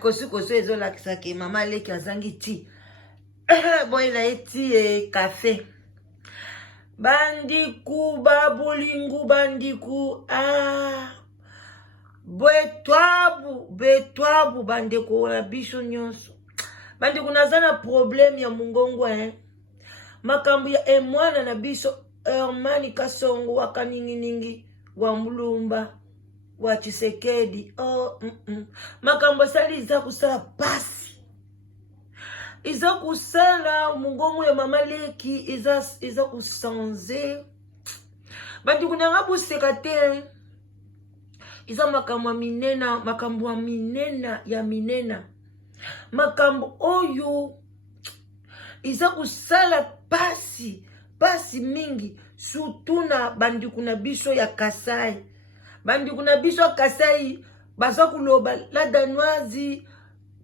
Kosu ezo lakisa ke mama leki azangi ti. Boy la eti café. Bandiku babulingu bandiku betwabu bandeko na biso nyonso. Bandiku nazana problème ya mungongo makambu ya emwana na biso Hermani Kasongo wakaninginingi wa Mulumba wa Tshisekedi makambo sali iza kusala pasi iza kusala mungongo ya mama leki iza kusanze bandi kunanga buseka te iza makambo minena makambo ya minena makambo oyo iza kusala pasi mingi surtout na bandiku na biso ya Kasai. Bandiku na biso ya Kasai baza kuloba la danoise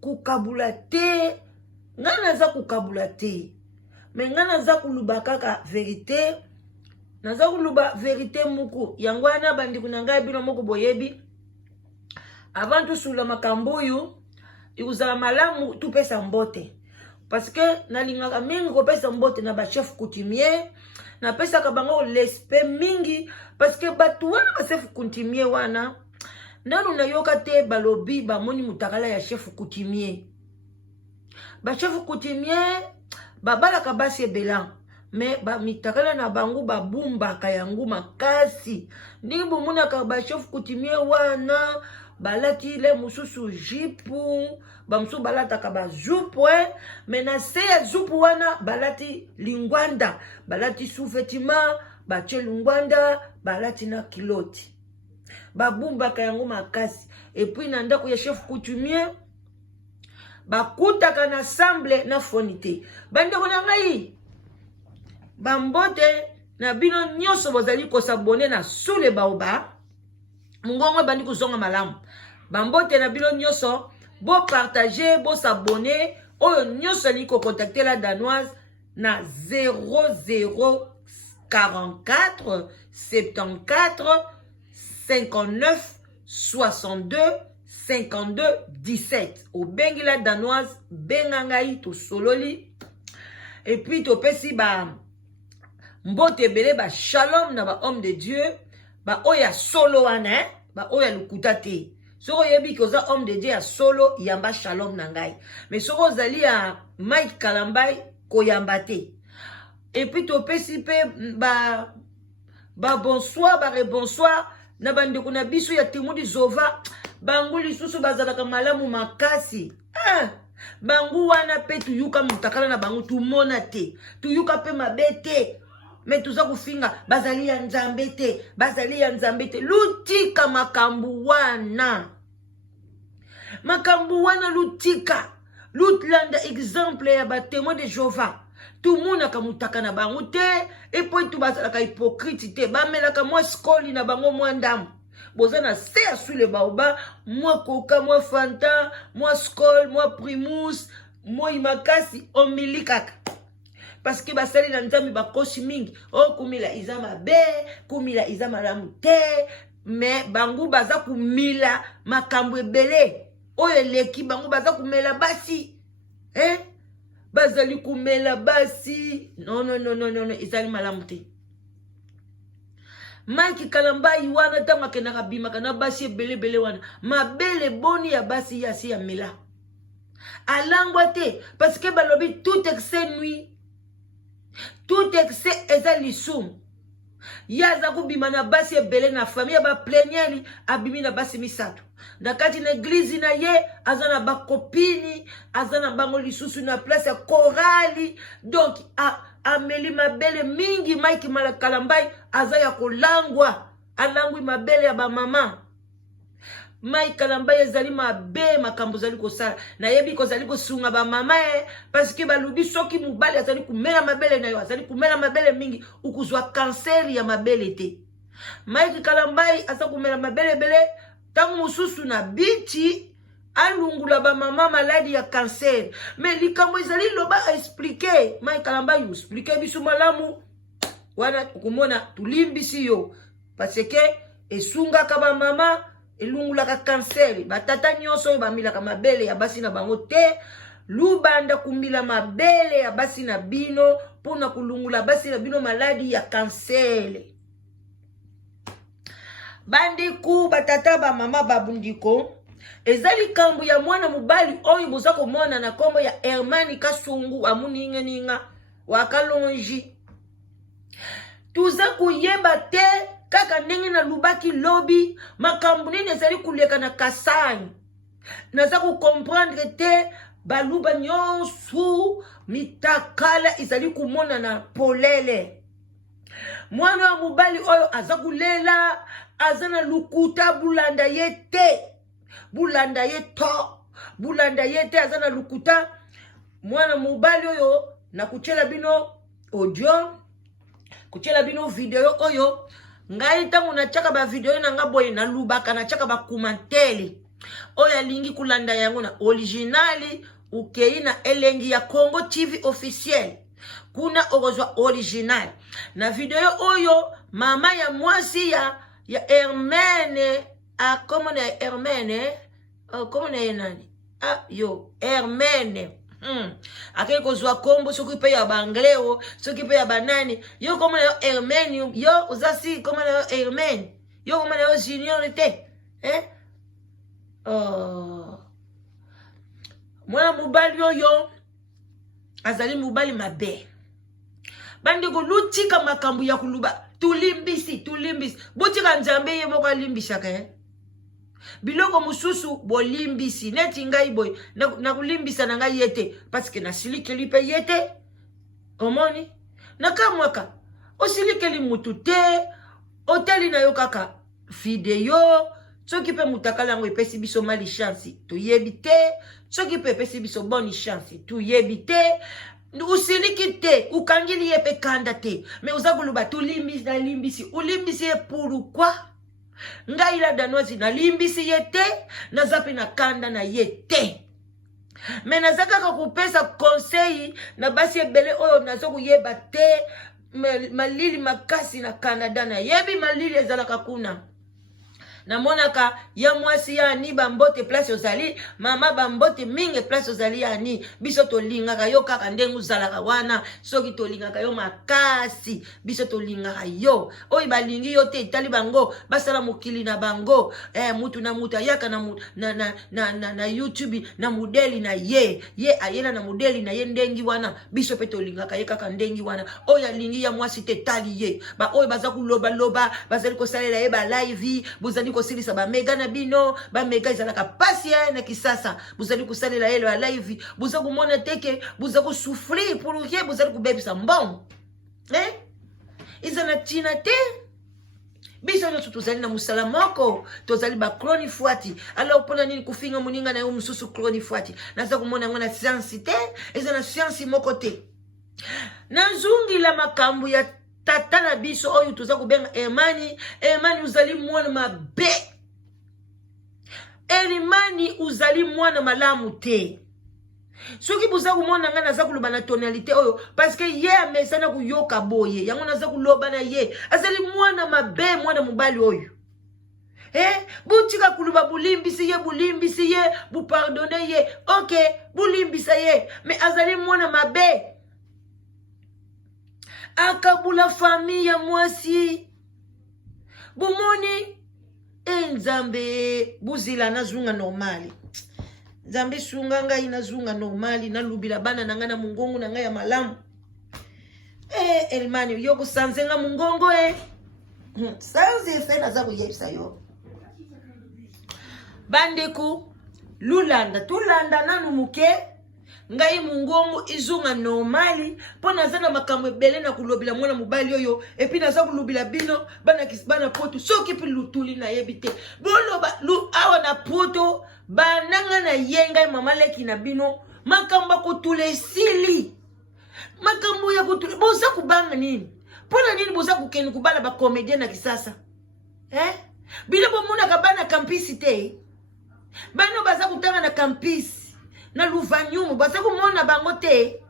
kukabula te. Ngana za kukabula te. Mais ngana za kuluba kaka vérité. Naza kuluba vérité muku. Yango wana bandiku na ngai bino moko boyebi. Avant tout sula makambo yu iuzala malamu tupesa mbote. Parce que nalingaka mingi kopesa mbote na ba chef coutumier na pesa ka bango l'esprit mingi parce que batu wana ba chef coutumier wana ndanu na yoka te balobi ba moni mutakala ya chef coutumier ba chef coutumier babala ka basi ebelan mais ba mitakala na bango ba bumba ka yangu makasi ndingi bomuna ka ba chef coutumier wana balati le mususu jipu bamsu balata ka bazupu menase ya zupu wana balati lingwanda balati sous-vêtement bache lingwanda balati na kiloti babumba ka yango makasi et puis na ndako ya chef coutumier bakutaka na semble na fonité bandeko na ngai bambote na bino nyonso bozali ko s'abonner na sous le baoba mungongo bandi kuzonga malamu bambote na bino nyonso bo partager bo s'abonner oyo nyonso ni ko contacter la danoise na 0044 74 59 62 52 17 au bengi la danoise bengangai to sololi et puis to pesi ba mbote belé ba shalom na ba homme de Dieu ba oya solo wana ba oya lukuta te soko yebi koza homme de Dieu ya solo yamba shalom na ngai mais soko zali ya Mike Kalambai ko yamba te et puis to pesi pe ba bonsoir ba rebonsoir na bandeko na biso ya Timudi Zova bangu lisusu bazalaka malamu makasi bangu wana pe tuyuka mutakala na bangu tumona te tuyuka pe mabete mais tuza kufinga bazali ya nzambe te lutika makambu wana lutika lutlanda exemple ya ba témoin de Jéhovah tumuna kamutaka na bangu te et puis tu bazalaka hypocrite te bamelaka mwa skoli na bango mwa ndamu bozana se sous le baoba mwa koka mwa fanta mwa skol mwa primus mwa imakasi omilikaka parce que basali na nzambi bakosi mingi kumila izama be kumila izama lamu te mais bangu baza kumila makambo ebele oyo leki bangu baza kumela basi bazali kumela basi non izali malamu te Mike Kalambai wana tama kenaka bimaka na basi ebele wana mabele boni ya basi ya si ya mela alangwa te parce que balobi tout excès nuit tout excès eza lisumu yaza kubima na basi ebele na famille ba plenieli abimi na basi misato nakati na église na ye azana ba copine azana bango lisusu na place ya chorali donc ameli mabele mingi Mike Kalambai azaya kolangwa alangwi mabele ya ba mama Mike Kalambai ezali mabe makambo zali kosala na yebi ko zali kosunga ba mama parce que balubi soki mubali azali kumela mabele na yo azali kumela mabele mingi ukuzwa cancer ya mabele te Mike Kalambai asa kumela mabele bele tangu mususu na biti alungula ba mama maladi ya cancer. Mais likambo ezali loba expliquer. Mai kalamba you expliquer biso malamu. Wana kumona tulimbisi yo. Parce que esunga ka ba mama elungula ka cancer. Ba tata nyonso ba mila ka mabele ya basi na bango te. Lubanda kumbila mabele ya basi na bino pona kulungula basi na bino maladi ya cancer. Bandiku batata ba mama babundiko ezali kambu ya mwana mubali oyo boza komona na kombo ya Hermani Kasungu amuninga ninga wakalonji. Tuza kuyeba te kaka ndenge na lubaki lobi makambu nini ezali kuleka na Kasai. Naza ku comprendre te baluba nyonso mitakala ezali kumona na polele. Mwana wa mubali oyo azakulela azana lukuta bulanda yete. Bulanda yeto. Bulanda yete azana lukuta. Mwana mubali oyo na kuchela bino audio. Kuchela bino video oyo. Ngai tangu na chaka ba video na nga boye na lubaka na chaka ba kumantele. Oya lingi kulanda yango na originali ukei na elengi ya Congo TV officiel. Kuna orozwa original. Na video oyo mama ya mwasi ya Hermene comment na Hermene comment na nani Hermene akei kozwa kombo soki pe ya bangleo soki pe ya banani yo comment na Hermene yo uzasi comment na Hermene yo comment na junior te mwana mubali oyo azali mubali mabe. Bandeko lutika makambu ya kuluba tulimbisi botika nzambe ye moko alimbisaka biloko mususu bolimbisi neti ngai boy na kulimbisa na ngai yete parce que na silikeli pe yete omoni nakamwaka osilikeli mutu te otali na yo kaka video soki pe mutakala ngo epesi biso mali chance to yebite soki pe epesi biso bonne chance to yebite usiliki te ukangili yepe kanda te me uzakuluba tulimbisi na limbisi ulimbisi ye pourquoi ngai la danoisi na limbisi yete na zapi na kanda na yete me nazaka kupesa conseil na basi ebele oyo nazoku yeba te malili makasi na Canada na yebi malili ezalaka kuna na monaka ya mwasi ya ni bambote place ozali mama bambote mingi place ozali ya ni biso tolingaka yo kaka ndengu zalaka wana soki tolingaka yo makasi biso tolingaka yo oyi balingi yo te itali bango basala mokili na bango mutu na mutu ayaka na YouTube na modeli na ye ayela na modeli na ye ndengi wana biso pe tolingaka ye kaka ndengi wana oyi alingi ya mwasi te tali ye ba oyi baza kuloba bazali kosalela ye ba live buzali kosilisa ba mega na bino ba mega izalaka pasi na kisasa buzali kusalela yelo ya live buza kumona teke buza kusufri pour que buzali kubebisa mbon izana tina te biso nyo tuzali na musala moko tozali ba clone fuati ala upona nini kufinga muninga na yo mususu clone fuati naza kumona ngona science te izana science moko te nazungi la makambu ya tata na biso oyo tuza kubenga Hermani uzali mwana mabe. Hermani uzali mwana malamu te. Soki buza kumona nga naza kuloba na tonalité oyo parce que ye amesana kuyoka boye yango naza kuloba na ye azali mwana mabe mwana mubali oyo. Butika kuluba bulimbisi ye bu pardonner ye okay bulimbisa ye mais azali mwana mabe. Akabula famille ya mwasi bumoni nzambe buzila nazunga normali nzambe sunga ngai nazunga normali nalubila bana nanga na mungongo nanga ya malamu Hermani yoko sanzenga mungongo sanze fe naza kuyebisa yo bandeku lulanda tulanda nanu muke ngai mungongo izunga normali pona zana makambo ebele na kulobila mwana mubali oyo epi naza kulubila bino bana poto soki pi lutuli na yebite boloba lu awa na poto bananga na yenga mama leki na bino makambo kutule sili makambo ya kutule boza kubanga nini pona nini boza kukeni kubala ba comedian na kisasa bila bomuna kabana campicité Bano baza kutanga na campus na Luvanyumu baza kumona bango te.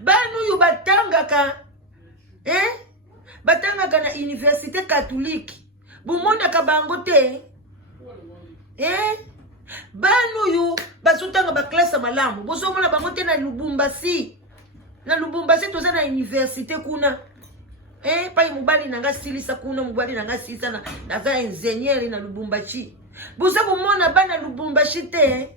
Bano yu batangaka batangaka na université catholique bumonda ka bango te. Bano yu bazutanga ba classe malamu bozo mona bango te na Lubumbashi. Na Lubumbashi toza na université kuna. Pa mubali nanga silisa kuna mubali nanga silisa na za ingénieur na Lubumbashi. Buza kumona bana Lubumbashi te.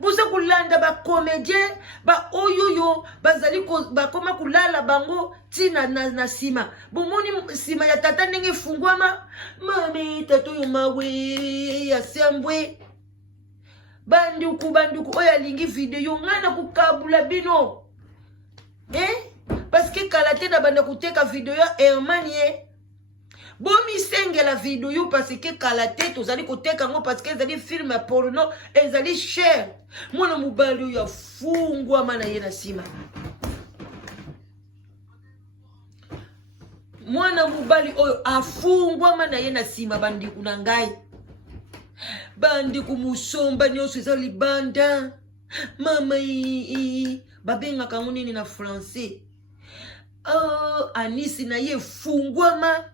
Buza kulanda ba comédien ba oyoyo bazali bakoma kulala bango tina na sima. Bomoni sima ya tata ndenge fungwama mami tato yo mawe ya sembwe. Banduku oya lingi video ngana kukabula bino. Parce que kalate na banda kuteka video ya Hermanie. Bomi senge la video parce que kalate tozali kuteka ngo parce que ezali film ya porno ezali cher. Mwana mubali ya fungwa mana yena sima. Mwana mubali oyo afungwa mana yena sima bandi kunangai. Bandi kumusomba nyoso ezali banda. Mama babenga kango nini na français. Anisi na ye fungwama.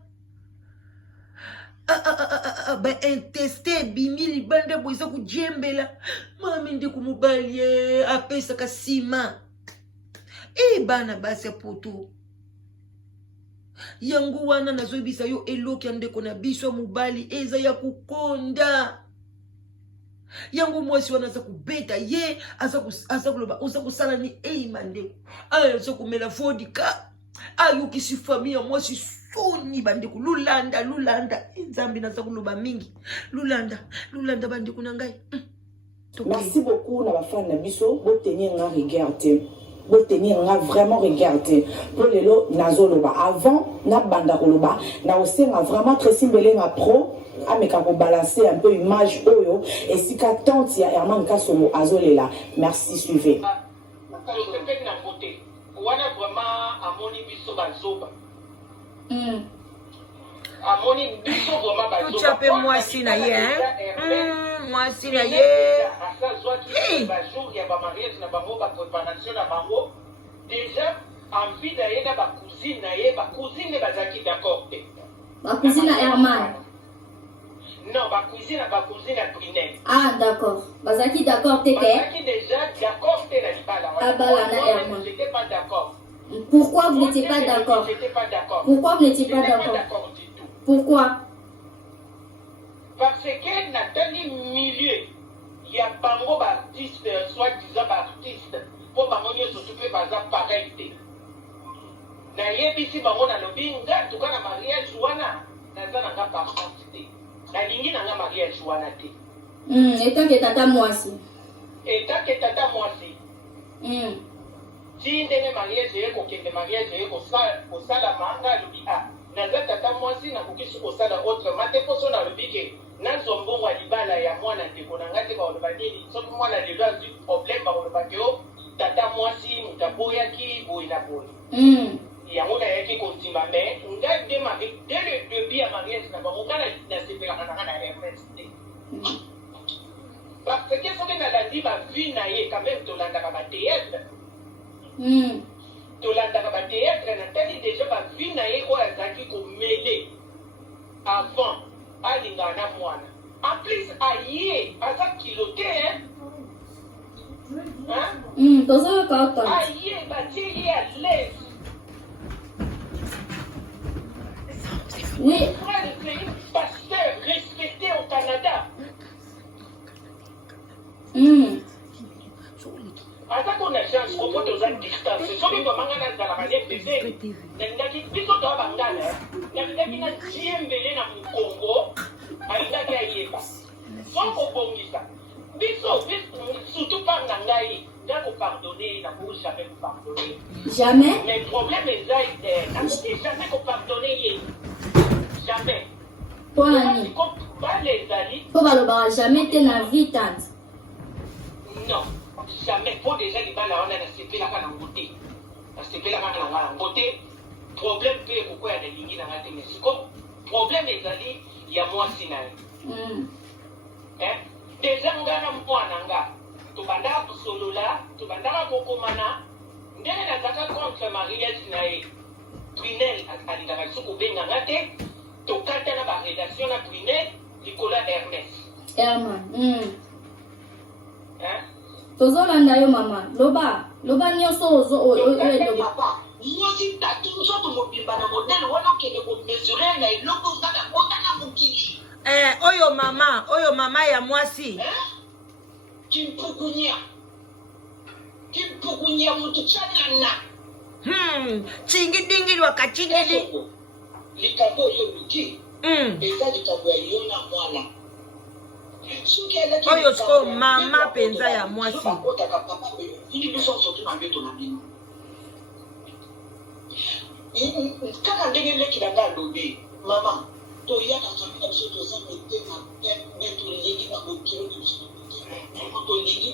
Ba intesté bimili banda boisa kujembela. Mama ndi kumubali apesa kasima. Bana basi ya poto. Yangu wana nazoibisa yo eloki ya ndeko na biso mubali eza ya kukonda. Yangu mwasi wana za kubeta ye aza kuloba uza kusala ni mande. Aza kumela vodka. Ayukisi famille mwasi soni bandiku lulanda nzambi naza kuloba mingi lulanda bandiku nangai. Merci beaucoup na ba fan na biso bo tenir nga regarder. Bo tenir nga vraiment regarder. Pour lelo nazoloba avant na banda koloba na osenga vraiment très simbele nga pro. Ameka ko balancer un peu image oyo et si ka tante ya Herman Kasongo azolela. Merci, suivez. Wana vraiment amoni biso bazoba. Amoni biso vraiment bazoba. Tu chape mwasi na ye mwasi na ye. Hey, ba jour ya ba mariage na bango ba préparation na bango. Déjà envie d'aller na ba cousine na ye, ba cousine bazaki d'accord te. Ba cousine na Herman. Non, ba cousine à Brunel. Ah, d'accord. Bazaki d'accord, t'es Bazaki déjà d'accord, t'es la libala. Ah, bah là, je n'étais pas d'accord. Pourquoi vous n'étiez pas d'accord? Je n'étais pas d'accord. Pourquoi vous n'étiez pas d'accord? Je n'étais pas d'accord du tout. Pourquoi? Parce que dans le milieu, il y a pas d'artistes, soi-disant artistes, pour que surtout que par exemple pareil. Na yebisi bango na lobinga, tout cas na mariage wana, na zana par quantité. La ligne n'a pas mariage ou anaté. Et tant que tata mwasi. Et tant que tata mwasi. Si ndene mariage est coquin de mariage est au sala manga le bia. Naza tata mwasi na kukisu au sala autre mate poso na le bike. Na zombo wa libala ya mwana ndeko na ngate ba olobani so mwana de là du problème ba olobakeo tata mwasi mutaboya ki boina boy. Yango na yaki kontima mais nga démarrer dès le début à mariage na bango kana na sepela kana na université. Parce que ce que na dit ma vie na ye quand même to landa ka théâtre. To landa ka théâtre na tali déjà ma vie na ye ko azaki ko mêler avant alinga na mwana. En plus aye asa kiloté Tozo ka ta. Aye ba tili à l'aise. Oui. C'est une pasteur respecté au Canada. Attends qu'on a chance au point de distance. C'est ce que mangana dans la manière de faire. N'engagi biso to bangala. N'engagi na jiembele na Congo. Alinga kia yeba. Sans kobongisa. Biso surtout pas ngangai. N'a pardonner, n'a jamais pardonner. Jamais. Mais le problème est là, n'a jamais pardonner. Jamais. Pour l'année. Pour baloba jamais t'es na vie tante. Non, jamais. Pour déjà les balles on a CP la kana côté. La CP la kana na côté. Problème pe pourquoi il y a des lignes dans la télé. Comme problème est allé, il y a moi sinal. déjà ngana mwana nga tobandaka kosolola tobandaka kokomana ndenge nazaka contre mariage na ye Brunel alingaka biso kobenganga te tokata na barelation na Brunel likolo ya Ernest Herman tozolanda yo mama loba nyonso ozoeloba papa mwasi tatu nzoto mobimba na modele wana okende komesure na eloko kaka kota na mokili oyo mama ya mwasi kimpukunya mutu chanana chingidingili wakachingidi likambo oyo miki eza likambo ya yo na mwana oyo siko mama penza ya mwasi kaka ndenge lekila nga alobi mama toyaka famila biso toza mitema nde tolingi bakokilo na biso tolingi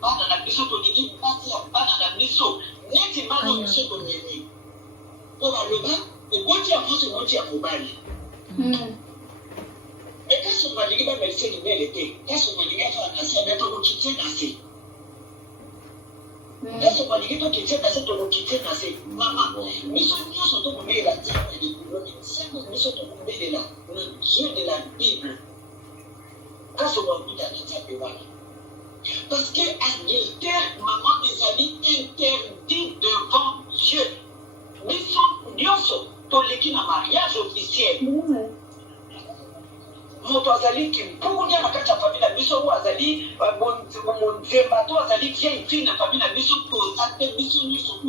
bana na biso tolingi basi ya bana na biso neti bana biso tomemi mpo baloba eboti ya mwasi eboti ya mobali kasi omalingi bamelise libele te kasi omalingi afala na se me tokokitie na se kasi omalingi tokitie na se tokokitie na se mama biso nyonso tokobelela ntina ya likolo nsango biso tokobelela le dieu de la bible kasi omakuta na nzambe wana parce que adultère maman ezali interdit devant dieu biso nyonso toleki na mariage officiel moto azali kimpukunya na kati ya famille na biso oyo azali monzemba to azali vieille fille na famille na biso toza te biso nyonso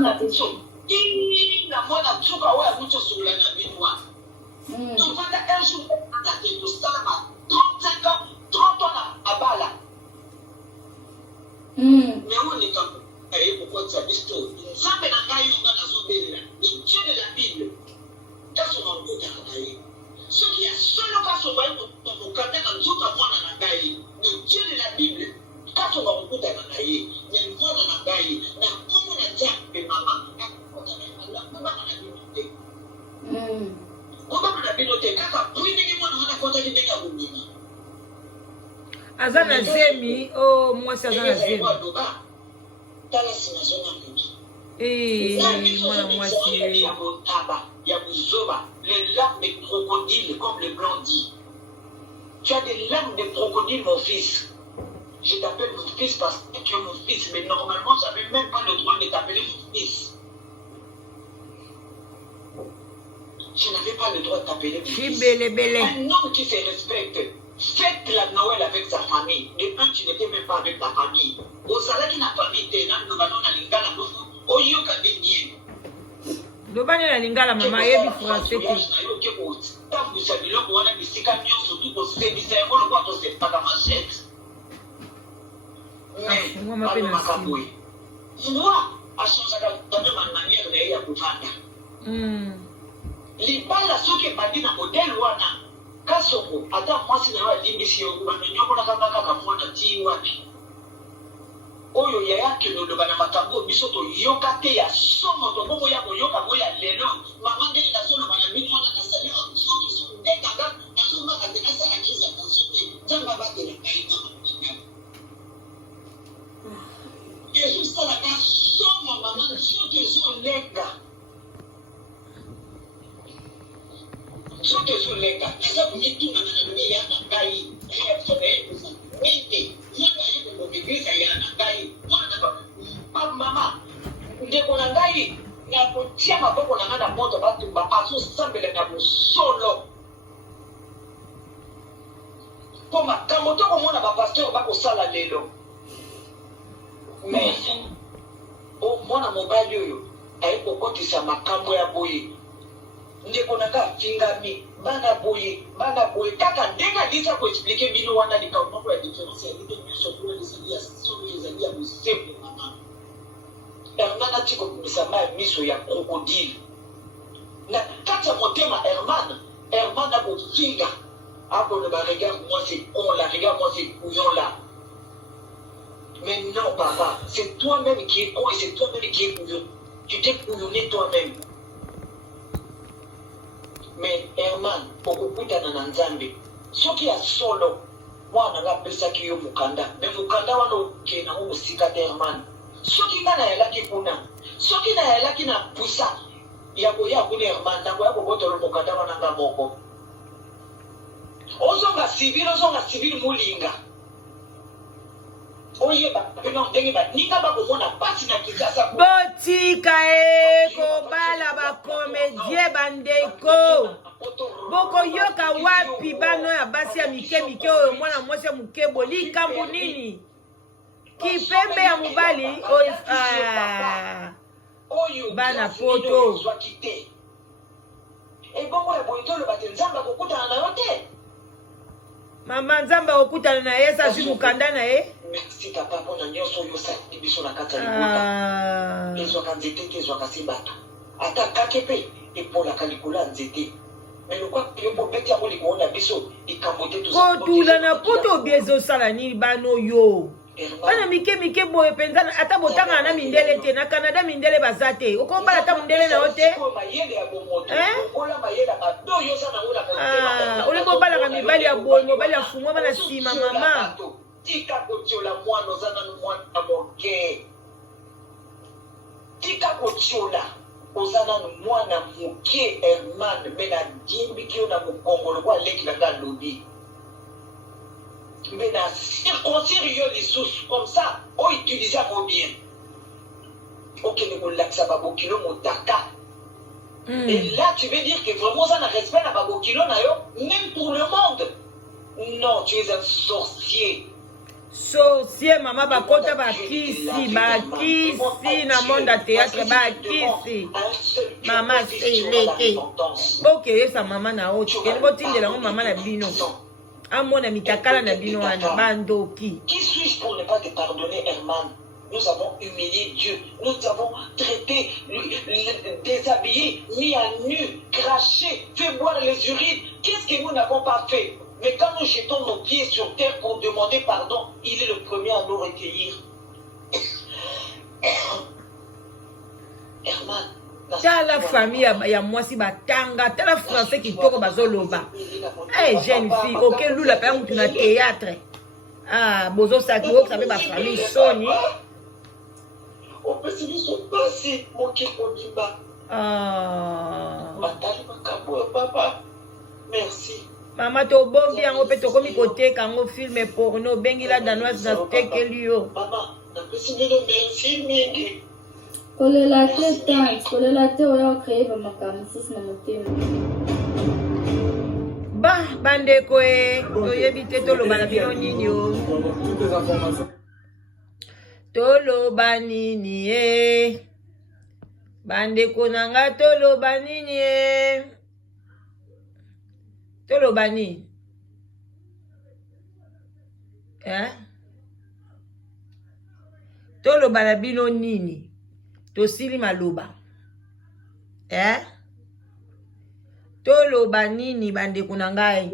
na biso na mwana tsuka oyo akuti osola na bino wana tovanda un jour ata te tosalama 35 ans 30 ans na abala mais oyo likambo aye kokotisa biso nzambe na ngai yonga nazobelela dieu de la bible kasi omakutaka na ye soki ya solo kasi obai mokataka nzoka mwana na ngai ne dieu de la bible kasi omakutaka na ye ne mwana na ngai na kombo na nzambe mama kobaka na bino te kobaka na bino te kaka pui ndenge mwana wana akotaki ndenge ya kobima aza na zemi mwasi aza na zemi tala sinazonga mutu mwana mwasi ya kuzoba les larmes de crocodile comme le blanc dit. Tu as des larmes de crocodile mon fils. Je t'appelle mon fils parce que tu es mon fils, mais normalement je n'avais même pas le droit de t'appeler mon fils. Je n'avais pas le droit de t'appeler mon fils. Un homme qui se respecte, fête la Noël avec sa famille. De un, tu n'étais même pas avec ta famille. Au salaire qui n'a pas mis tes nains, nous allons aller dans la bouffe. Oyo kadinye. Lobani na lingala mama yebi français te. Tambusa biloko wana bisika nyonso tukosebisa yango lokwa tosepaka machete. Mais makamboye. Moi, achangaka quand même ma manière na ye ya kovanda. Libala soki ebandi na modele wana kasongo ata mwasi na yo alimbisi yo banonyokolaka kaka mwana ti wapi. Oyo yayake loloba na makambo biso toyoka te ya somo tobongo ya koyoka ngo ya lelo mama ndenge nazoloba na bino wana nasali soki so ndekanga nazomaka te nasala kiza kanso te nzambe abatela ngai mama ezosalaka somo mama soki ezolenga soki ezolenga eza komitungana na lobi ya na ngai yasonayekoza ete yana yekolobegeza ya na ngai mama ndeko na ngai na kotia maboko na ngai na moto batumba azosambela na bosolo mpo makambo tokomona bapaster bakosala lelo mais mwana mobali oyo aye kokotisa makambo ya boye ndeko na ngai afingami bana boye kaka ndenge alisa koexplike bino wana likambo moko ya différence ya bino nyonso kuna ezali ya solo ezali ya bosembe mama herman ati kokobisa ma ya miso ya crocodile na kati ya motema herman akofinga akoloba regarde moi c'est con là regarde moi c'est couillon là mais non papa c'est toi-même qui es con et c'est toi-même qui es couillon tu t'es couillonné toi-même Mais Herman, okukutana na Nzambe. Soki ya solo, mwana nga pesaki yo mukanda. Mais mukanda wana okena ho musika te Herman. Soki nga na yelaki kuna. Soki na yelaki na pusa. Ya koya kuna Herman, na koya kokotolo mukanda wana nga moko. Ozonga civil mulinga. Oye ba, peno ndenge ba, ninga ba komona pasi na Kinshasa. Botika kobala ba komedie bandeko. Boko yoka wapi bano ya basi ya mike oyo mwana mwasi muke boli kambu nini? Kipembe ya mubali oyo bana poto. Ebongo ya boitolo batenza kokutana na yote. Mama Nzamba okutana na ye sa mukanda na ye. Merci papa pona nyoso yo sa biso na kata libuta. Ezo kanzete ke zo kasibato. Ata kakepe epola kalikula nzete. Mais le quoi que pour beti amoli ko na biso ikamote tout ça. Ko tula na poto biezo sala ni bano yo. Bana mike boye penza ata botanga na mindele te na Canada mindele bazate. Okombala ata mindele na hote. Oliko bala ka mibali ya boye mobali ya fumo bana sima mama. Tika kotiola mwana ozana mwana moke. Tika kotiola ozana mwana moke Herman mena dimbi ki ona mukongolo kwa leki na galobi. Mais la circoncire les sous comme ça, on utilise à bien. Ok, nous l'accès à Babokilo Motaka. Et là, tu veux dire que vraiment ça n'a respect à Babokilo, même pour le monde. Non, tu es un sorcier. Sorcier, maman, bakota bakisi na monde à théâtre, bakisi. Maman, c'est l'été. Ok, sa maman na autre. Quel motif de la maman la bino? Amona mitakala na bino wana bandoki. Qui suis-je pour ne pas te pardonner, Herman? Nous avons humilié Dieu. Nous avons traité, déshabillé, mis à nu, craché, fait boire les urines. Qu'est-ce que nous n'avons pas fait? Mais quand nous jetons nos pieds sur terre pour demander pardon, il est le premier à nous recueillir. Herman. Tala famille ya mwasi batanga, tala français qui toko bazoloba. Eh jeune fille, OK lula pa mutu na théâtre. Ah, bozo saki wo sabe ba famille soni. On peut se dire passer mon kikodiba. Batali makabo papa. Merci. Mama to bombi yango pe to komi kote kango film porno bengila danoise na tekeli yo. Mama, na pesi mino merci mingi. Kolela te oyo créé ba makamisi na motema. Ba bandeko toyebi te toloba na bino nini yo. Toloba nini bandeko nanga toloba nini toloba nini toloba na bino nini tosili maloba toloba nini bandeko na ngai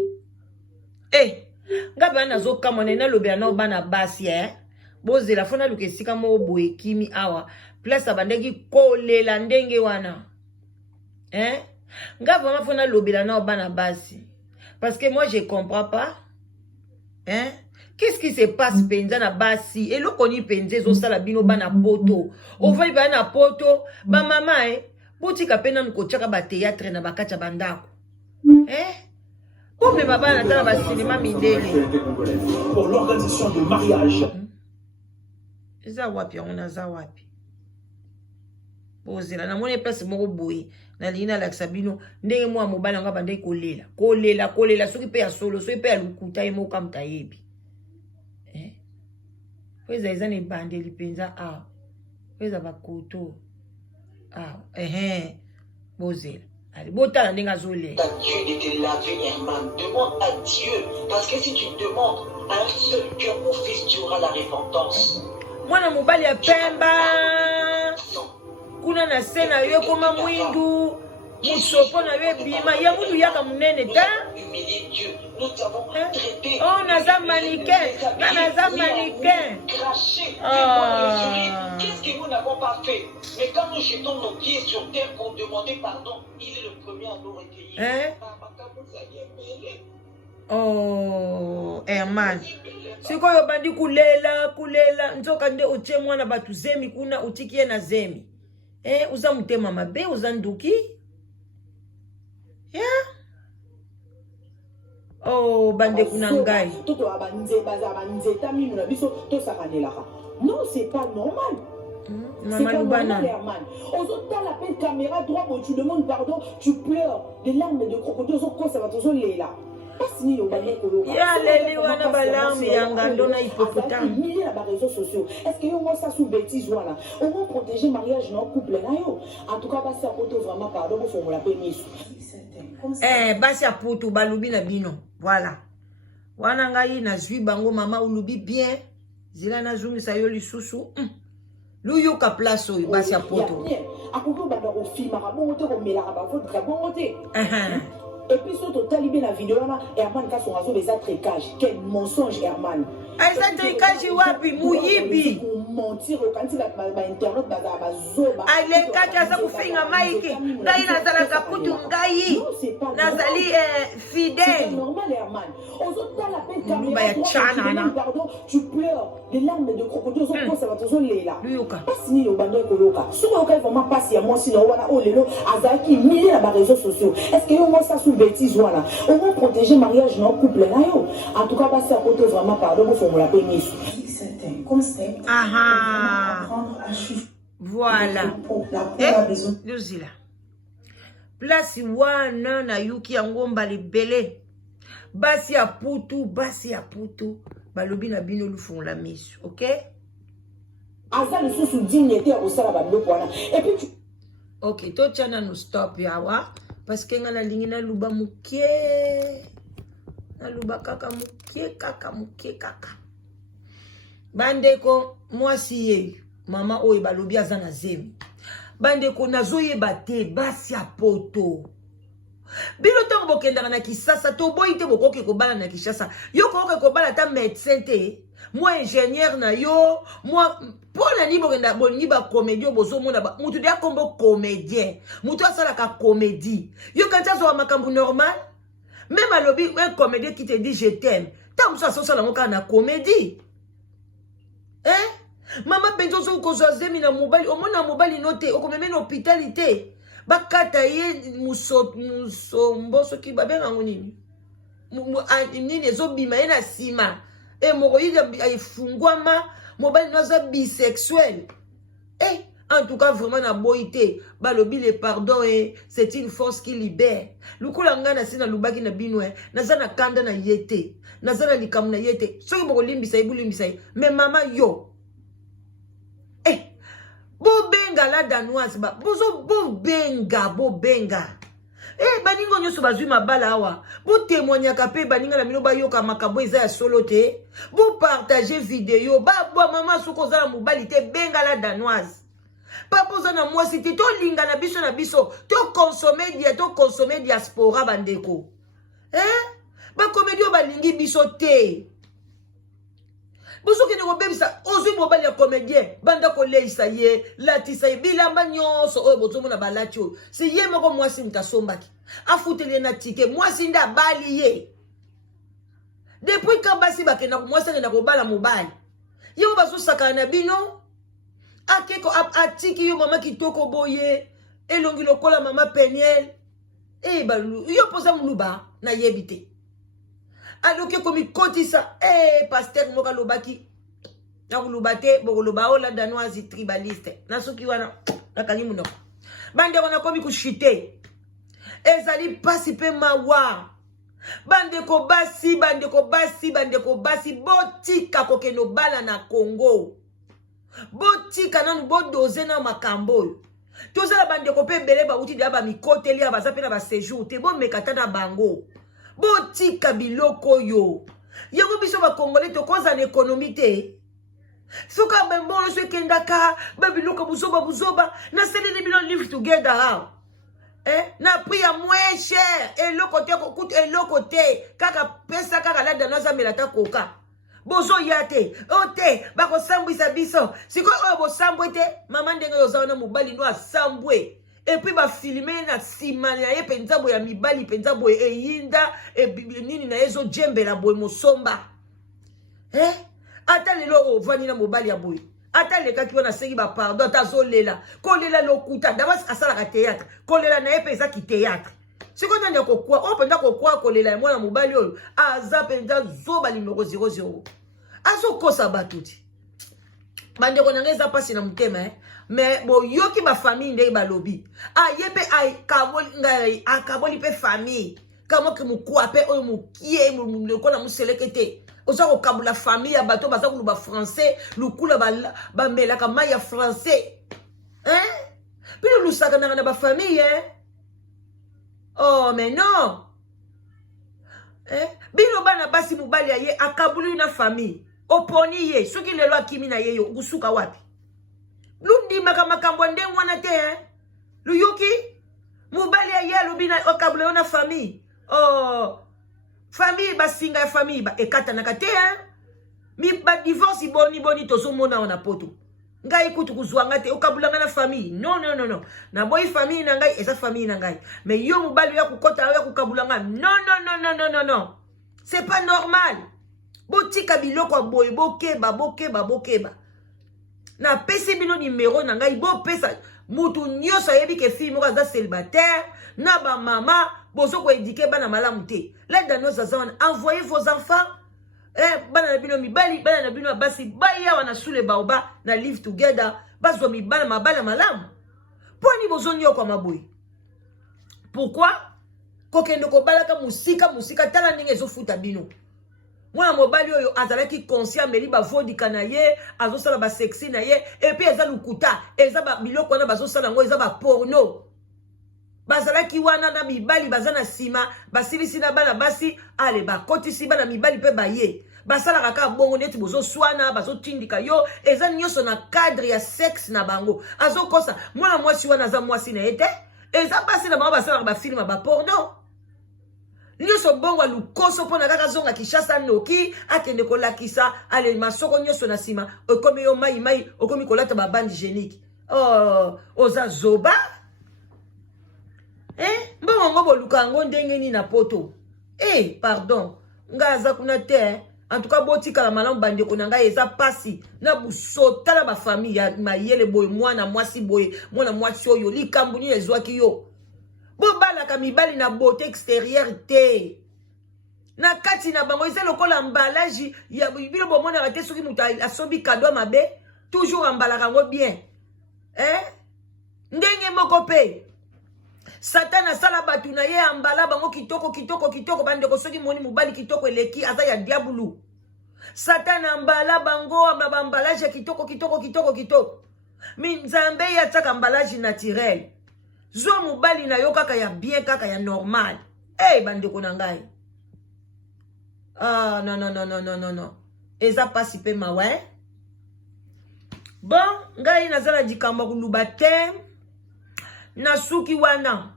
ngabe ana zokama na lobela na bana basi bozela fona luka esika mo boye kimi awa place abandeki kolela ndenge wana ngabe vraiment fona lobela na bana basi parce que moi je comprends pas qu'est-ce qui se passe penza na basi eloko ni penza ezosala bino bana poto ovali bana poto ba mama botika pena nkochaka ba théâtre na bakati bandako Comme baba na ba cinéma mindele. Pour l'organisation de mariage. Eza wapi on aza wapi. Bozela na mone place moko boye na lina la Sabino ndenge mwa mobala nga bande kolela soki pe ya solo soki pe ya lukuta emo kamta yebi. Kweza ezane bande lipenza kweza bakoto bozela. Allez, botala ndenge azole. Ta Dieu de te laver, Herman. Demande à Dieu. Parce que si tu demandes à un seul cœur, mon fils, tu auras la repentance. Mwana mobali ya pemba. Kuna na sena yo koma mwindu. Musopo na yo bima. Ya mudu yaka munene ta. Humilier Dieu. Nous avons traité. Oh, naza mannequin. Naza mannequin. Craché. Qu'est-ce que nous n'avons n'avons pas fait. Mais quand nous jetons nos pieds sur terre pour demander pardon, il est le premier à nous recueillir. Hein? Oh, Herman. Sikoyo bandi kulela nzoka nde otie mwana batu zemi kuna utikie na zemi. Uza mutema mabe uza nduki. Yeah. Oh, bande kuna ngai. Toto abanze baza banze taminu na biso to sakanelaka. Non, c'est pas normal. C'est pas normal, Herman. Aux autres, t'as la peine caméra droit, tu demandes pardon, tu pleures. Des larmes de crocodile, aux autres, ça va toujours les là. Ya leli wana balarme yanga ndona hippopotame. Milliers na réseaux sociaux. Est-ce que yo ça sous bêtise wana? On va protéger mariage non couple na yo. En tout cas ba sa poto vraiment pardon pour formuler pénis. Ba sa poto balubi na bino. Voilà. Wana ngai na zwi bango mama ulubi bien. Zila na zungi sa yo lisusu. Luyo ka place oyo ba sa poto. Akoko ba do film marabout to ko mela ba votre bonté. Et puis surtout talibé la vidéo là Herman ka son azo les attricage. Quel mensonge Herman. Ay sa tricage wapi muyibi. Mentir quand il va internet ba zoba. Ay le kaka sa kufinga maiki. Ngai na zala kaputu ngai. Nazali fidèle. C'est normal Herman. Aux autres t'as la peine caméra. Pardon, tu pleures des larmes de crocodile sont ça va toujours les là. Luyoka. Pas signé au bando koloka. Sur lequel vraiment pas si moi si wana o lelo azaki milliers na réseaux sociaux. Est-ce que yo moi ça sous bêtise voilà. On va protéger mariage non couple là yo. En tout cas pas ça côté vraiment pardon pour formuler pénis. Voilà. Luzila. Place wana na yuki ya ngomba libele. Basi ya putu. Balobi na bino lufon la misu. Ok? Aza le sous dignité au sala ba bloko wana. Et puis tu... Ok, to chana no stop yawa. Parce que nga na lingi na luba mukie. Na luba kaka mukie kaka. Bandeko, moi si ye, mama oye balobi azana zemi. Bandeko, nazoye bate, basi ya poto. Bilo tongo bokendaka na Kisasa, to boy te bokoke kobala na Kishasa. Yo koke kobala ta médecin te. Moi ingénieur na yo, moi pona ni bokenda boni ba comédien bozo mona ba mutu dia kombo comédien. Mutu asala ka comédie. Yo kanta zo makambu normal. Même alobi un comédien qui te dit je t'aime. Ta musa so sala ngoka na comédie. Mama benzo ko zemi na mobile o mona mobile note o ko meme na hôpitalité bakata ye muso mboso ki babenga ngonini nini ezobima ye na sima moko ifungwama mobile naza bisexuel en tout cas vraiment na boité balobi le pardon c'est une force qui libère lukula ngana sina lubaki na binwe naza na kanda na yete naza na likamu na yete soki boko limbisa ibu limbisa mais mama yo bobenga la danoise ba bozo bobenga baningo nyoso bazwi mabala awa bo témoignaka pe baninga na mino bayoka makabo eza ya solo te bo partager vidéo ba mama soko za mobali te benga la danoise papa za na mwasi te to linga na biso to consommer diaspora bandeko ba comédie balingi biso te. Bozo ki neko bebisa ozu mobali ya comédien banda ko leisa ye latisa ye bilamba nyonso oyo bozo mona balati oyo si ye moko mwasi mtasombaki afuteli na tike mwasi nda bali ye depuis ka basi bakenda ko mwasi ngena ko bala mobali yo bazo sakana na bino akeko atiki yo mama kitoko boye elongi lokola mama Peniel balu yo poza muluba na yebite aloke komi kotisa pasteur moka lobaki na kulubate bokoloba ola danoise tribaliste nasoki wana nakani muno bande wana komi kushite ezali pasi pe mawa bandeko basi botika kokeno bala na Congo botika nanu bodoze na makambo tozala bandeko pe bele bauti dia ba mikoteli abaza pe na ba séjour te bomekata na bango botika biloko yo yango biso ba congolais to koza na économie te soka bembo so kendaka ba biloko buzoba na sele ni bino live together how na prix ya moins cher eloko te kokut eloko te kaka pesa kaka la danoise melata koka bozo yate ote bako sambwisa biso siko oyo bosambwe te mama ndenge oyo ozana mobali no asambwe et puis ba filmer na sima na ye penza boya mibali penza boye eyinda nini na ezo jembela boye mosomba ata lelo ovani na mobali ya boye ata lekaki wana sengi ba pardon ata zolela kolela lokuta d'abord asala ka théâtre kolela na ye penza ki théâtre siko nani kokwa o penda kokwa kolela ya mwana mobali oyo aza penza zoba limoko 00 azo kosa batuti bande ko nangeza pasi na mutema mais bo yoki ba famille ndenge balobi ayebe ay kaboli ngai akaboli pe famille kamo ki mukwa pe oyo mukie mulokola muselekete oza ko kabula famille ya bato baza kuluba français lukula ba mbela kama ya français puis lu sakana na ba famille oh mais non bino bana basi mubali ya ye akabuli na famille oponi ye soki lelo akimi na ye yo gusuka wapi lundi makambo ndenge wana te luyoki mubali ya ye lubina okabuli na famille oh famille basinga ya famille ba ekata na kate mi ba divorce boni tozo mona ona poto ngai kutu kuzwanga te okabulanga na famille non na boy famille na ngai esa famille na ngai mais yo mobali ya kukota ya kukabulanga non c'est pas normal botika biloko boy bokeba na pesi bino numéro na ngai bo pesa mutu nyoso yebi ke fille moko za célibataire na ba mama bozo ko éduquer bana malamu te la danos azana envoyez vos enfants bana na bino mibali bana na bino basi baya wana sule baoba na live together bazwa mibala mabala malamu poni bozonyo kwa maboyi pourquoi kokendo ko balaka musika tala ndenge ezofuta bino mwana mobali oyo azalaki conscient meli bavodika na ye azosala ba sexy na ye et puis eza lukuta eza ba biloko wana bazosala ngo eza ba porno bazalaki wana na mibali bazana sima basilisi na bana basi ale bakotisi bana mibali pe baye basala kaka bongo neti bozo swana bazo tindika yo eza nyoso na cadre ya sexe na bango azokosa mwana mwasi wana za mwasi na ete eza pasi na bango basala ba film ba porno nyoso bongo lukoso pona kaka zonga kishasa noki akende kolakisa ale masoko nyoso na sima okomi yo mai okomi kolata ba bande hygiénique oh oza zoba mbongo ngo boluka ngo ndenge ni na poto pardon ngaza kuna te en tout cas botika la malamu bande ko nanga eza pasi na busota na ba famille ya mayele boy mwana mwasi boy mwana mwasi oyo likambu ni ezwaki yo bobala ka mibali na beauté extérieure te na kati na bango eza lokola emballage ya bibilo bomona rate soki muta asobi cadeau mabe toujours embalaka ngo bien ndenge moko pe Satan sala batu na ye ambala bango kitoko bande ko soki moni mubali kitoko eleki aza ya diabulu Satan ambala bango ambalaje kitoko minzambe ya tsaka ambalaje naturel zo mubali na yo kaka ya bien kaka ya normal bande ko na ngai non eza pasi pe mawe bon ngai nazala dikamba kuluba te na suki wana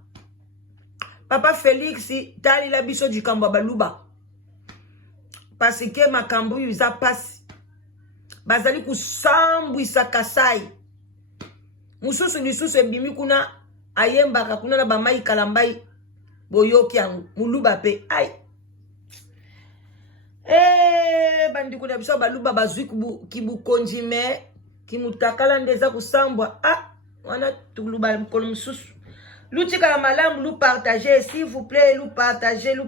papa Félix tali la biso dikambo baluba parce que makambu yuza pasi bazali kusambwisa kasai mususu lisusu ebimi kuna ayembaka kuna na bamai kalambai boyoki yangu muluba pe bandi kuna biso baluba bazwi kibukonji me kimutakala ndeza kusambwa wana tuluba mkono msusu lutika la malamu lu partager s'il vous plaît lu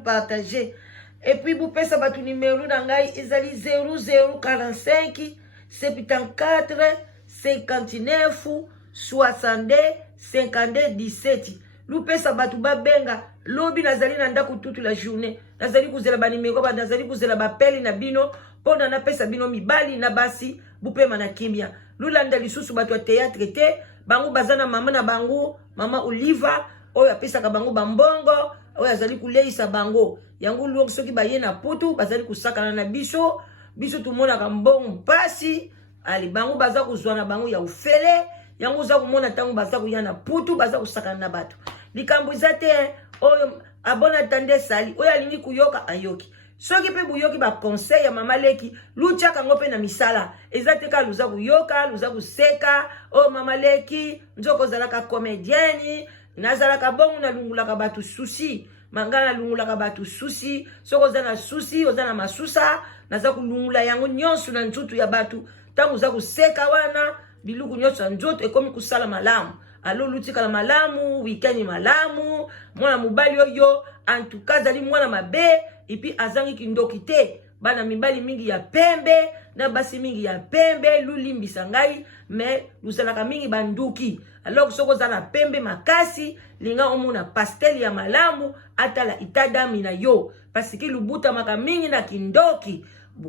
partager et puis vous pesa batu numéro na ngai ezali 0045 74 59 62 52 17 lu pesa batu babenga lobi nazali na ndako toute la journée nazali kuzela ba numéro ba nazali kuzela ba peli na bino pona na pesa bino mibali na basi bupema na kimia lulanda lisusu batu ya théâtre te bango bazana mama na bango mama Oliva oyo apesa ka bango bambongo oyo azali kuleisa bango yango luo soki baye na putu bazali kusakana na biso tumona ka mbongo pasi ali bango baza kuzwana bango ya ufele yango za kumona tango baza kuya na putu baza kusakana na batu likambo izate oyo abona tande sali oyo alingi kuyoka ayoki soki pe buyoki ba conseil ya mama Leki lucha kango pe na misala ezate ka luza kuyoka luza kuseka oh mama Leki nzoko zalaka comédienne nazalaka bongo na lungulaka batu susi mangana lungulaka batu susi soko zana susi ozana masusa naza kulungula yango nyonso na nzutu ya batu tangu za kuseka wana biluku nyonso ya nzoto ekomi kusala malamu alo lutikala malamu weekend malamu mwana mobali oyo en tout cas zali mwana mabe epi azangi kindoki te bana mibali mingi ya pembe na basi mingi ya pembe lulimbisa ngai mais luzalaka mingi banduki alors soko zana pembe makasi linga omuna pastel ya malamu atala itadami na yo parce que lubuta maka mingi na kindoki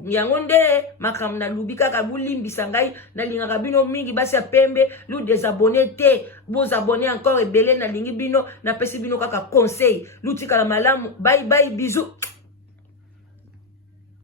yango nde makambo na lubika ka bulimbisa ngai na lingaka bino mingi basi ya pembe lu désabonné te vous abonner encore ebele na lingi bino na pesi bino kaka conseil lu tikala malamu bye bye bisous.